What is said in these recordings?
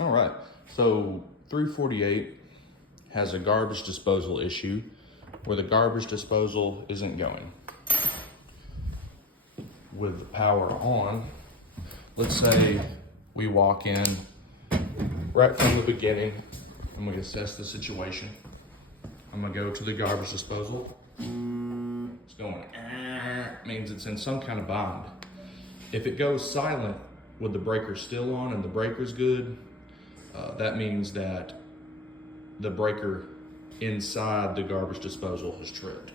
All right, so 348 has a garbage disposal issue where the garbage disposal isn't going. With the power on, let's say we walk in right from the beginning and we assess the situation. I'm gonna go to the garbage disposal. It's going, means it's in some kind of bind. If it goes silent with the breaker still on and the breaker's good, that means that the breaker inside the garbage disposal has tripped.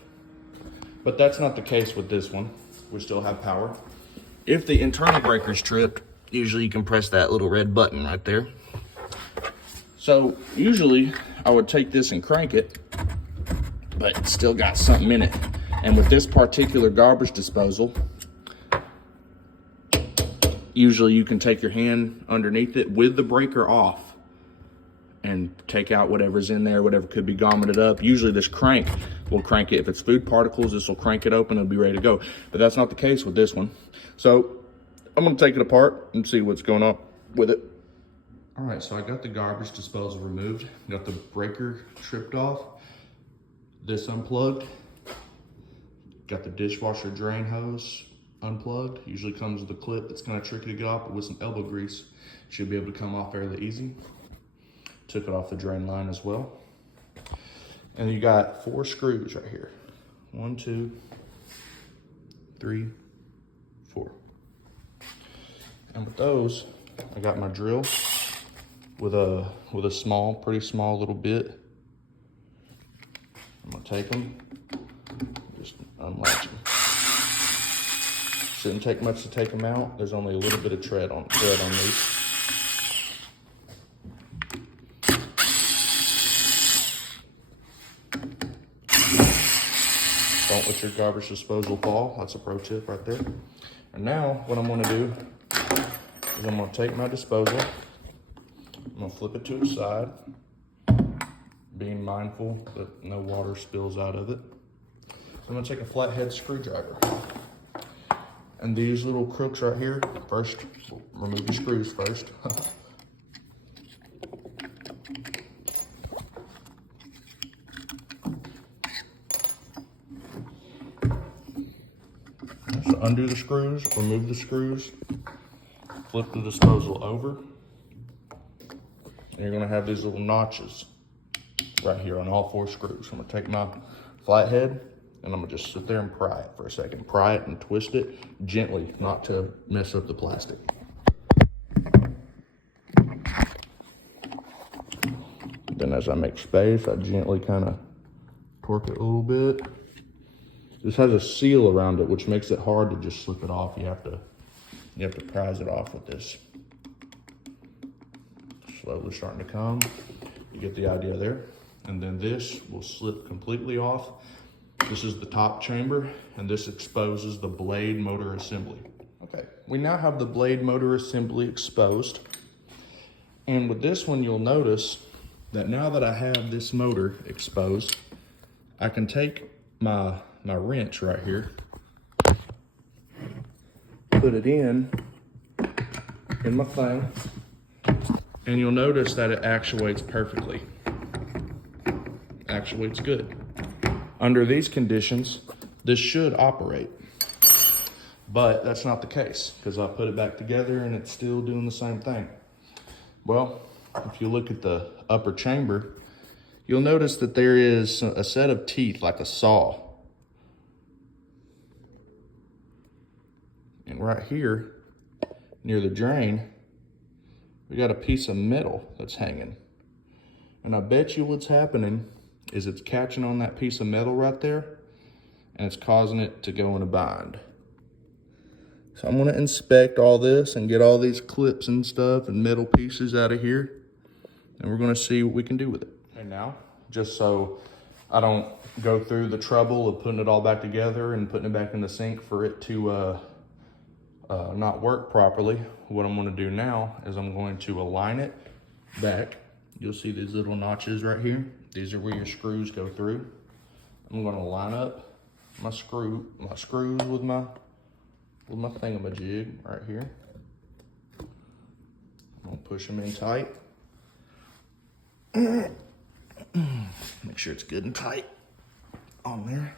But that's not the case with this one. We still have power. If the internal breaker's tripped, usually you can press that little red button right there. So usually I would take this and crank it, but it's still got something in it. And with this particular garbage disposal, usually you can take your hand underneath it with the breaker off and take out whatever's in there, whatever could be garmented up. Usually this crank will crank it. If it's food particles, this will crank it open and it'll be ready to go. But that's not the case with this one. So I'm gonna take it apart and see what's going on with it. All right, so I got the garbage disposal removed, got the breaker tripped off, this unplugged, got the dishwasher drain hose unplugged. Usually comes with a clip that's kind of tricky to get off, but with some elbow grease, should be able to come off fairly easy. Took it off the drain line as well. And you got 4 screws right here. 1, 2, 3, 4. And with those, I got my drill with a small, pretty small little bit. I'm gonna take them, just unlatch them. Shouldn't take much to take them out. There's only a little bit of thread on these. Don't let your garbage disposal fall. That's a pro tip right there. And now what I'm gonna do is I'm gonna take my disposal, I'm gonna flip it to the side, being mindful that no water spills out of it. So I'm gonna take a flathead screwdriver. And these little crooks right here, first, remove your screws first. So undo the screws, remove the screws, flip the disposal over, and you're gonna have these little notches right here on all 4 screws. I'm gonna take my flathead and I'm gonna just sit there and pry it for a second. Pry it and twist it gently, not to mess up the plastic. Then as I make space, I gently kind of torque it a little bit. This has a seal around it, which makes it hard to just slip it off. You have to prise it off with this. Slowly starting to come. You get the idea there. And then this will slip completely off. This is the top chamber, and this exposes the blade motor assembly. Okay, we now have the blade motor assembly exposed. And with this one, you'll notice that now that I have this motor exposed, I can take my wrench right here, put it in my thing, and you'll notice that it actuates perfectly. Actuates good. Under these conditions, this should operate, but that's not the case because I put it back together and it's still doing the same thing. Well, if you look at the upper chamber, you'll notice that there is a set of teeth like a saw. And right here, near the drain, we got a piece of metal that's hanging. And I bet you what's happening is it's catching on that piece of metal right there, and it's causing it to go in a bind. So I'm gonna inspect all this and get all these clips and stuff and metal pieces out of here, and we're gonna see what we can do with it. And now, just so I don't go through the trouble of putting it all back together and putting it back in the sink for it to not work properly, what I'm gonna do now is I'm going to align it back. You'll see these little notches right here. These are where your screws go through. I'm gonna line up my screws with my thingamajig right here. I'm gonna push them in tight. Make sure it's good and tight on there.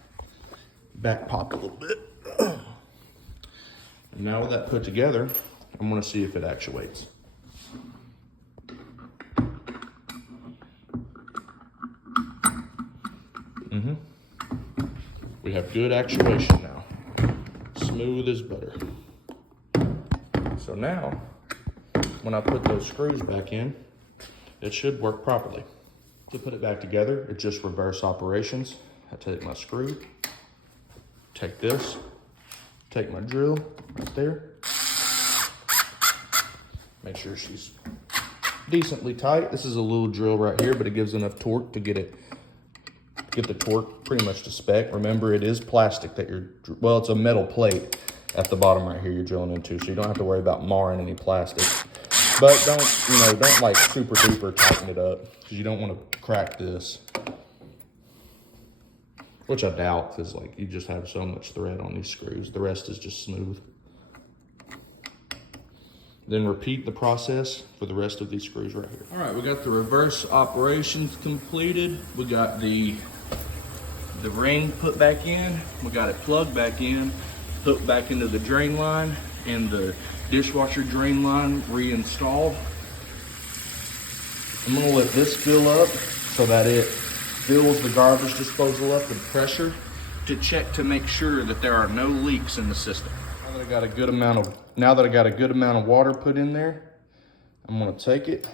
Back pop a little bit. Now with that put together, I'm gonna see if it actuates. We have good actuation now. Smooth as butter. So now, when I put those screws back in, it should work properly. To put it back together, it's just reverse operations. I take my screw, take this, take my drill right there. Make sure she's decently tight. This is a little drill right here, but it gives enough torque to get the torque pretty much to spec. Remember, it is plastic that well, it's a metal plate at the bottom right here you're drilling into, so you don't have to worry about marring any plastic. But don't like super duper tighten it up, because you don't want to crack this. Which I doubt, because like you just have so much thread on these screws. The rest is just smooth. Then repeat the process for the rest of these screws right here. All right, we got the reverse operations completed. We got the ring put back in. We got it plugged back in, hooked back into the drain line, and the dishwasher drain line reinstalled. I'm gonna let this fill up so that it fills the garbage disposal up with pressure to check to make sure that there are no leaks in the system. Now that I got a good amount of water put in there, I'm gonna take it,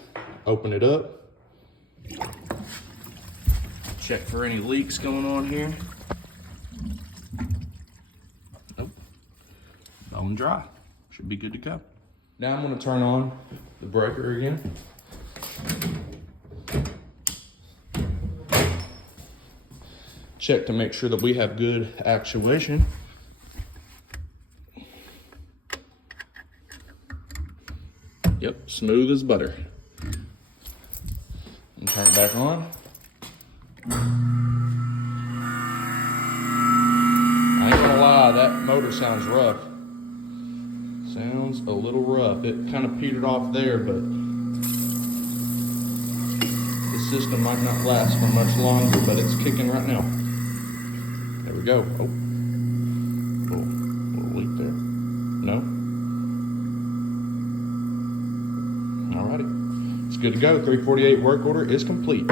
open it up, check for any leaks going on here. Nope, bone dry, should be good to go. Now I'm gonna turn on the breaker again. Check to make sure that we have good actuation. Yep, smooth as butter. And turn it back on. I ain't gonna lie, that motor sounds rough. Sounds a little rough. It kind of petered off there, but the system might not last for much longer, but it's kicking right now. There we go. Oh, little leak there. No? Alrighty, it's good to go. 348 work order is complete.